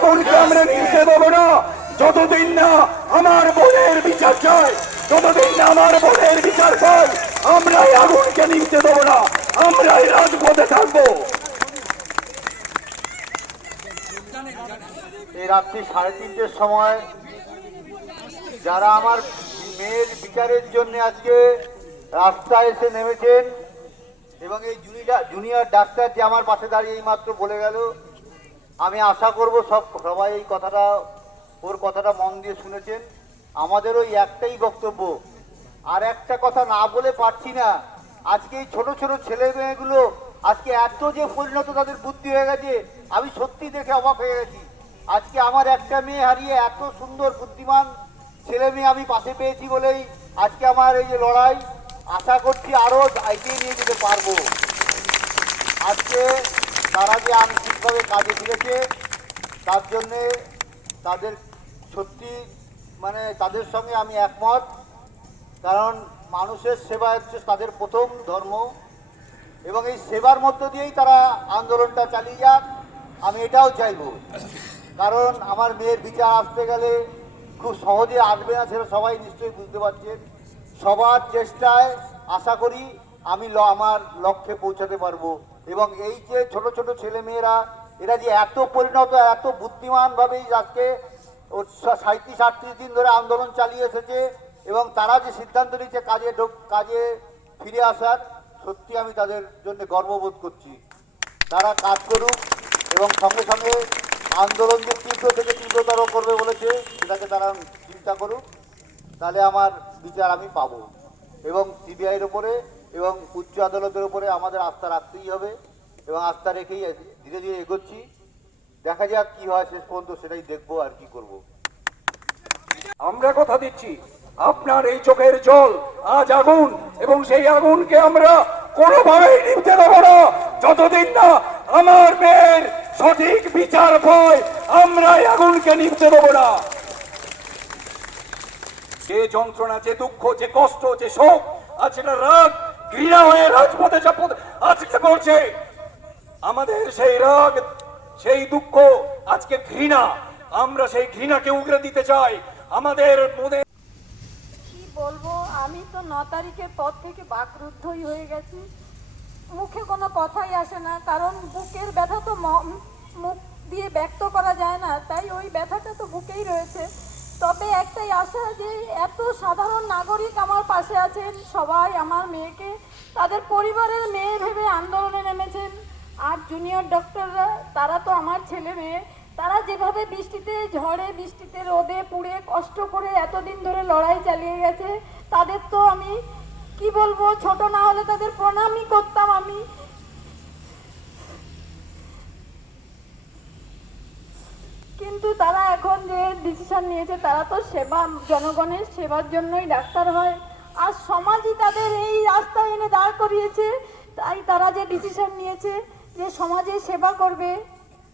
আগুনকে আমরা নিতে দেবো না? যতদিন না আমার বোনের বিচার চাই যতদিন না আমার বোনের বিচার পাই আমরা আগুনকে নিতে দেবো না আমরা এই রাজপথে থাকব। এই রাত্রি সাড়ে তিনটের সময় যারা আমার মেয়ের বিচারের জন্য আজকে রাস্তায় এসে নেমেছেন এবং এই জুনিয়র ডাক্তার যে আমার পাশে দাঁড়িয়ে এই মাত্র বলে গেল আমি আশা করব সব, সবাই এই কথাটা, ওর কথাটা মন দিয়ে শুনেছেন। আমাদের ওই একটাই বক্তব্য। আর একটা কথা না বলে পারছি না। আজকে এই ছোট ছোট ছেলে মেয়েগুলো আজকে এত যে পরিণত তাদের বুদ্ধি হয়ে গেছে, আমি সত্যি দেখে অবাক হয়ে গেছি। আজকে আমার একটা মেয়ে হারিয়ে এত সুন্দর, বুদ্ধিমান ছেলে মেয়ে আমি পাশে পেয়েছি বলেই আজকে আমার এই যে লড়াই, আশা করছি আরও এগিয়ে নিয়ে যেতে পারব। আজকে তারা যে আংশিকভাবে কাজে ফিরেছে তার জন্যে তাদের সত্যি মানে তাদের সঙ্গে আমি একমত। কারণ মানুষের সেবা হচ্ছে তাদের প্রথম ধর্ম এবং এই সেবার মধ্য দিয়েই তারা আন্দোলনটা চালিয়ে যাক। আমি এটাও চাইব। কারণ আমার মেয়ের বিচার আসতে গেলে খুব সহজে আসবে না, সেটা সবাই নিশ্চয়ই বুঝতে পারছেন। সবার চেষ্টায় আশা করি আমি আমার লক্ষ্যে পৌঁছাতে পারব। এবং এই যে ছোট ছোট ছেলে মেয়েরা এরা যে এত পরিণত, এত বুদ্ধিমানভাবেই আজকে সাঁত্রিশ আটত্রিশ দিন ধরে আন্দোলন চালিয়ে এসেছে এবং তারা যে সিদ্ধান্ত নিচ্ছে কাজে ঢোক- কাজে ফিরে আসার, সত্যি আমি তাদের জন্য গর্ববোধ করছি। তারা কাজ করুক এবং সঙ্গে সঙ্গে আন্দোলন যে তীব্র থেকে তীব্রতর করবে বলেছে, সেটাকে তারা চিন্তা করুক, তাহলে আমার বিচার আমি পাবো। এবং সিবিআইয়ের ওপরে এবং উচ্চ আদালতের উপরে আমাদের আস্থা রাখতেই হবে এবং আস্থা রেখেই ধীরে ধীরে এগোচ্ছি। দেখা যাক কি হয় শেষ পর্যন্ত সেটাই দেখব আর কি করব। আমরা কথা দিচ্ছি, আপনার এই চোখের জল আজ আগুন এবং সেই আগুনকে আমরা কোনোভাবেই নিতে দেবো না। যতদিন না আমার মেয়ের সঠিক বিচার পায় আমরা আগুনকে নিতে দেবো না। যে যন্ত্রণা, যে দুঃখ, যে কষ্ট, যে শোক আজ সেটা রাগ ঘৃণা হয়ে রাজপথে চাপত আজকে পড়ছে। আমাদের সেই রাগ, সেই দুঃখ আজকে ঘৃণা। আমরা সেই ঘৃণাকে উগরে দিতে চাই। আমাদের মনে কি বলব, আমি তো ন তারিখের পর থেকে বাকরুদ্ধই হয়ে গেছি। মুখে কোনো কথাই আসে না, কারণ বুকের ব্যথা তো মুখ দিয়ে ব্যক্ত করা যায় না, তাই ওই ব্যথাটা তো বুকেই রয়েছে। তবে একটাই আশা যে এত সাধারণ নাগরিক আমার পাশে আছেন, সবাই আমার মেয়েকে, তাদের পরিবারের মেয়ে ভেবে আন্দোলনে নেমেছেন। আর জুনিয়র ডক্টররা তারা তো আমার ছেলে মেয়ে, তারা যেভাবে বৃষ্টিতে ঝড়ে, বৃষ্টিতে রোদে পুড়ে কষ্ট করে এতদিন ধরে লড়াই চালিয়ে গেছে, তাদের তো আমি, কি বলব, ছোট না হলে তাদের প্রণামই করতাম আমি। কিন্তু তারা এখন যে ডিসিশন নিয়েছে, তারা তো সেবা, জনগণের সেবার জন্যই ডাক্তার হয়। আর সমাজই তাদের এই রাস্তা এনে দাঁড় করিয়েছে। তাই তারা যে ডিসিশন নিয়েছে যে সমাজে সেবা করবে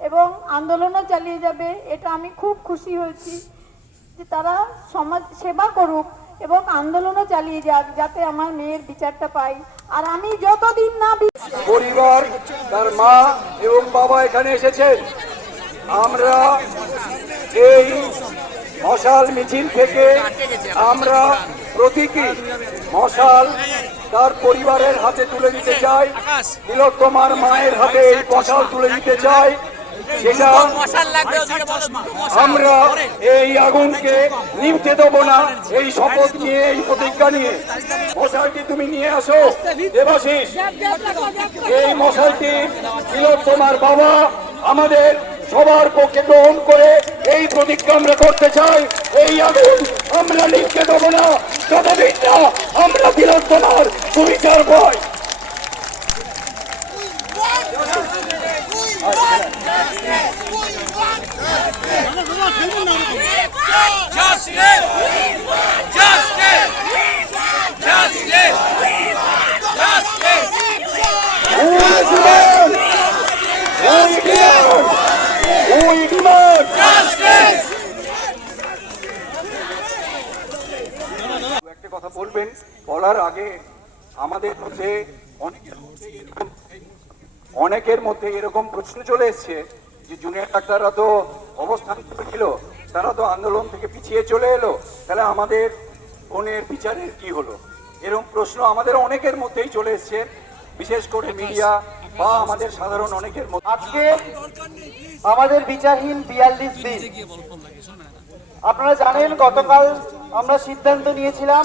এবং আন্দোলনও চালিয়ে যাবে, এটা আমি খুব খুশি হয়েছি যে তারা সমাজ সেবা করুক এবং আন্দোলনও চালিয়ে যাক যাতে আমার মেয়ের বিচারটা পাই। আর আমি যতদিন না পরিবার, তার মা এবং বাবা এখানে এসেছেন। আমরা এই মশাল মিছিল থেকে আমরা প্রতীকী মশাল তার পরিবারের হাতে তুলে দিতে চাই। তিলোত্তমার মায়ের হাতে এই মশাল তুলে দিতে চাই। সেটা। আমরা এই আগুনকে নিভতে দেবো না। এই শপথ নিয়ে এই প্রতিজ্ঞা নিয়ে। মশালটি তুমি নিয়ে আসো। দেবাশিস এই মশালটি তিলক তোমার বাবা আমাদের সবার পক্ষে গ্রহণ করে এই প্রতিজ্ঞা আমরা করতে চাই এই আগুন আমরা লিখতে দেবো না যতদিন না, আমরা তোমার সুবিচার পাই! Justice! Justice! Justice! বলার আগে আমাদের মধ্যে অনেকের মধ্যে এরকম- অনেকের মধ্যে এরকম প্রশ্ন চলে এসছে যে জুনিয়র ডাক্তাররা তো অবস্থান ছিল তারা তো আন্দোলন থেকে পিছিয়ে চলে এলো, তাহলে আমাদের বোনের বিচারের কি হলো? এরকম প্রশ্ন আমাদের অনেকের মধ্যেই চলে এসছে, বিশেষ করে মিডিয়া বা আমাদের সাধারণ অনেকের মধ্যে। আজকে আমাদের বিচারহীন বিয়াল্লিশ দিন। আপনারা জানেন গতকাল আমরা সিদ্ধান্ত নিয়েছিলাম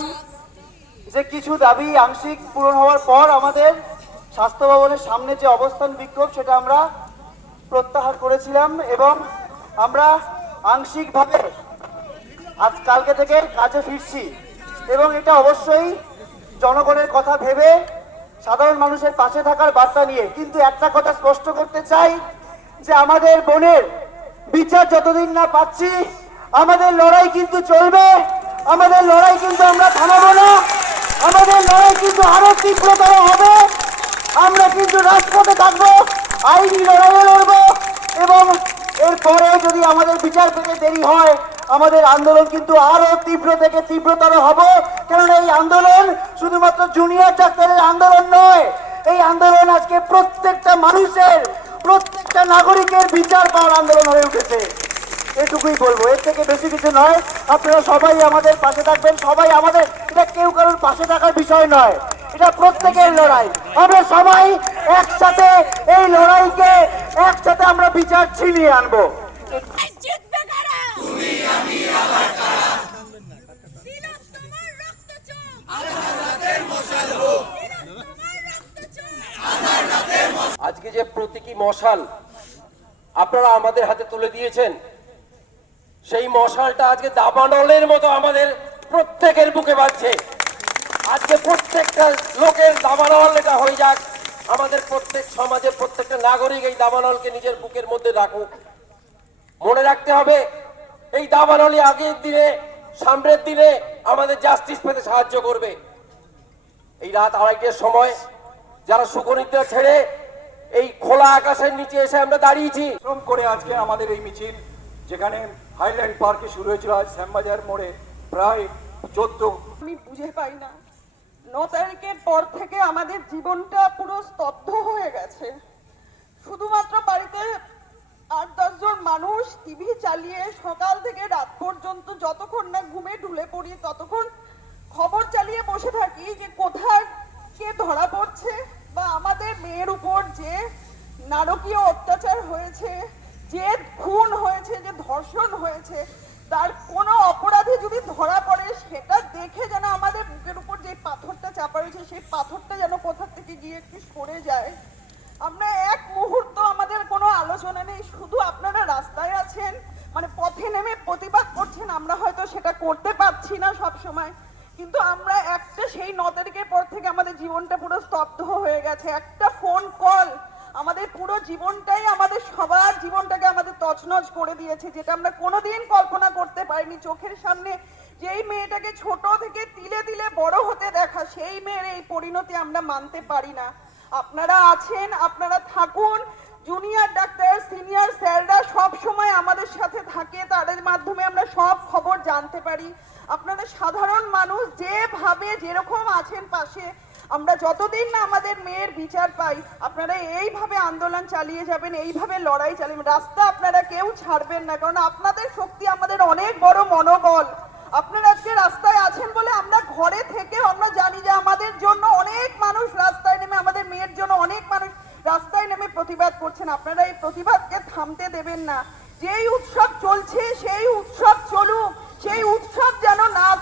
যে কিছু দাবি আংশিক পূরণ হওয়ার পর আমাদের স্বাস্থ্য ভবনের সামনে যে অবস্থান বিক্ষোভ, সেটা আমরা প্রত্যাহার করেছিলাম এবং আমরা আংশিকভাবে আজ কালকে থেকে কাজে ফিরছি এবং এটা অবশ্যই জনগণের কথা ভেবে সাধারণ মানুষের পাশে থাকার বার্তা নিয়ে। কিন্তু একটা কথা স্পষ্ট করতে চাই যে আমাদের বোনের বিচার যতদিন না পাচ্ছি, আমাদের লড়াই কিন্তু চলবে, আমাদের লড়াই কিন্তু আমরা থামাবো না। আমাদের লড়াই কিন্তু আরও তীব্রতর হবে। আমরা কিন্তু রাজপথে থাকব, আইনি লড়াইয়ে লড়বো এবং এরপরে যদি আমাদের বিচার পেতে দেরি হয়, আমাদের আন্দোলন কিন্তু আরও তীব্র থেকে তীব্রতর হবে। কারণ এই আন্দোলন শুধুমাত্র জুনিয়র ডাক্তারের আন্দোলন নয়, এই আন্দোলন আজকে প্রত্যেকটা মানুষের, প্রত্যেকটা নাগরিকের বিচার পাওয়ার আন্দোলন হয়ে উঠেছে। এটুকুই বলব। এর থেকে বেশি কিছু নয়। আপনারা সবাই আমাদের পাশে থাকবেন। সবাই আমাদের, এটা কেউ কারোর পাশে থাকার বিষয় নয়। এটা প্রত্যেকের লড়াই। আমরা সবাই একসাথে এই লড়াইকে, একসাথে আমরা বিচার ছিনিয়ে আনব। আজকে যে প্রতীকী মশাল আপনারা আমাদের হাতে তুলে দিয়েছেন সেই মশালটা আজকে দাবানলের মতো আমাদের প্রত্যেকের বুকে বাজছে। আজকে প্রত্যেকটা লোকের দাবানল এটা হয়ে যাক। আমাদের প্রত্যেক সমাজের প্রত্যেকটা নাগরিক এই দাবানলকে নিজের বুকের মধ্যে রাখুক। মনে রাখতে হবে, এই দাবানলই আগের দিনে, সামনের দিনে আমাদের জাস্টিস পেতে সাহায্য করবে। এই রাত আড়াইটের সময় যারা সুখনিদ্রা ছেড়ে এই খোলা আকাশের নিচে এসে আমরা দাঁড়িয়েছি। শ্রম করে আজকে আমাদের এই মিছিল যেখানে হাইল্যান্ড পার্কে শুরু হয়েছিল আজ শ্যামবাজার মোড়ে প্রায় চোদ্দ। আমি বুঝে পাই না। ন তারিখের পর থেকে আমাদের জীবনটা পুরো স্তব্ধ হয়ে গেছে। শুধুমাত্র বাড়িতে আট দশজন মানুষ, টিভি চালিয়ে সকাল থেকে রাত পর্যন্ত যতক্ষণ না ঘুমে ঢুলে পড়ি, ততক্ষণ খবর চালিয়ে বসে থাকি যে কোথায় কে ধরা পড়ছে বা আমাদের মেয়ের উপর যে নারকীয় অত্যাচার হয়েছে যে খুন হয়েছে, যে ধর্ষণ হয়েছে, তার কোনো অপরাধী যদি ধরা পড়ে, সেটা দেখে যেন আমাদের বুকের উপর যে পাথরটা চাপা রয়েছে, সেই পাথরটা যেন কোথা থেকে গিয়ে একটু সরে যায়। আমরা এক মুহূর্ত আমাদের কোনো আলোচনা নেই, শুধু আপনারা রাস্তায় আছেন মানে পথে নেমে প্রতিবাদ করছেন, আমরা হয়তো সেটা করতে পারছি না সব সময় কিন্তু আমরা একটা সেই ন তারিখের পর থেকে আমাদের জীবনটা পুরো স্তব্ধ হয়ে গেছে, একটা ফোন কল আমাদের পুরো জীবনটাই, আমাদের সবার জীবনটাকে আমাদের তছনছ করে দিয়েছে, যেটা আমরা কোনোদিন কল্পনা করতে পারিনি। চোখের সামনে যেই মেয়েটাকে ছোট থেকে তিলে তিলে বড় হতে দেখা, সেই মেয়ের এই পরিণতি আমরা মানতে পারি না। আপনারা আছেন, আপনারা থাকুন। জুনিয়র ডাক্তার, সিনিয়র স্যাররা সব সময় আমাদের সাথে থাকে, তাদের মাধ্যমে আমরা সব খবর জানতে পারি। আপনারা সাধারণ মানুষ, যেভাবে যেরকম আছেন পাশে আমরা যতদিন না আমাদের মেয়ের বিচার পাই, আপনারা এইভাবে আন্দোলন চালিয়ে যাবেন, এইভাবে লড়াই চালিয়ে রাস্তা আপনারা কেউ ছাড়বেন না, কারণ আপনাদের শক্তি আমাদের অনেক বড় মনোবল। আপনারা আজকে রাস্তায় আছেন বলে আমরা ঘরে থেকে আমরা জানি যে আমাদের জন্য অনেক মানুষ রাস্তায় নেমে, আমাদের মেয়ের জন্য অনেক মানুষ রাস্তায় নেমে প্রতিবাদ করছেন। আপনারা এই প্রতিবাদকে থামতে দেবেন না। যেই উৎসব চলছে, সেই উৎসব চলুক, সেই উৎসব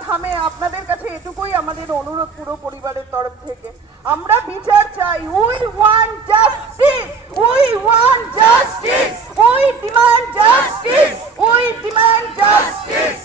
আমি আপনাদের কাছে এটুকুই আমাদের অনুরোধ পুরো পরিবারের তরফ থেকে। আমরা বিচার চাই we want justice we want justice we demand justice we demand justice